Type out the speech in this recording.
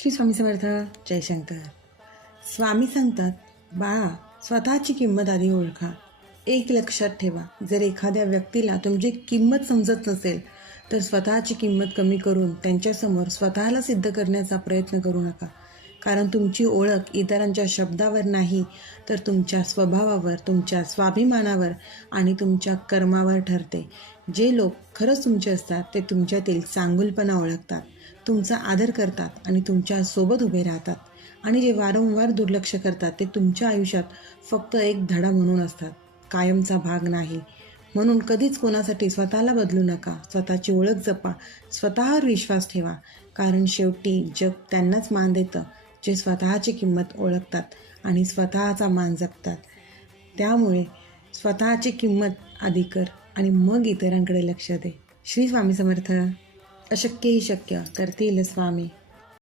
श्री स्वामी समर्थ. जयशंकर. स्वामी सांगतात, बाळा, स्वतःची किंमत आधी ओळखा. एक लक्षात ठेवा, जर एखाद्या व्यक्तीला तुमची किंमत समजत नसेल तर स्वतःची किंमत कमी करून त्यांच्यासमोर स्वतःला सिद्ध करण्याचा प्रयत्न करू नका. कारण तुमची ओळख इतरांच्या शब्दावर नाही तर तुमच्या स्वभावावर, तुमच्या स्वाभिमानावर आणि तुमच्या कर्मावर ठरते. जे लोक खरंच तुमचे असतात ते तुमच्यातील चांगुलपणा ओळखतात, तुमचा आदर करतात आणि तुमच्या सोबत उभे राहतात. आणि जे वारंवार दुर्लक्ष करतात ते तुमच्या आयुष्यात फक्त एक धडा म्हणून असतात, कायमचा भाग नाही. म्हणून कधीच कोणासाठी स्वतःला बदलू नका. स्वतःची ओळख जपा, स्वतःवर विश्वास ठेवा. कारण शेवटी जग त्यांनाच मान देतं जे स्वतःची किंमत ओळखतात आणि स्वतःचा मान जपतात. त्यामुळे स्वतःची किंमत आधी कर आणि मग इतरांकडे लक्ष दे. श्री स्वामी समर्थ. अशक्य ही शक्य करतील स्वामी.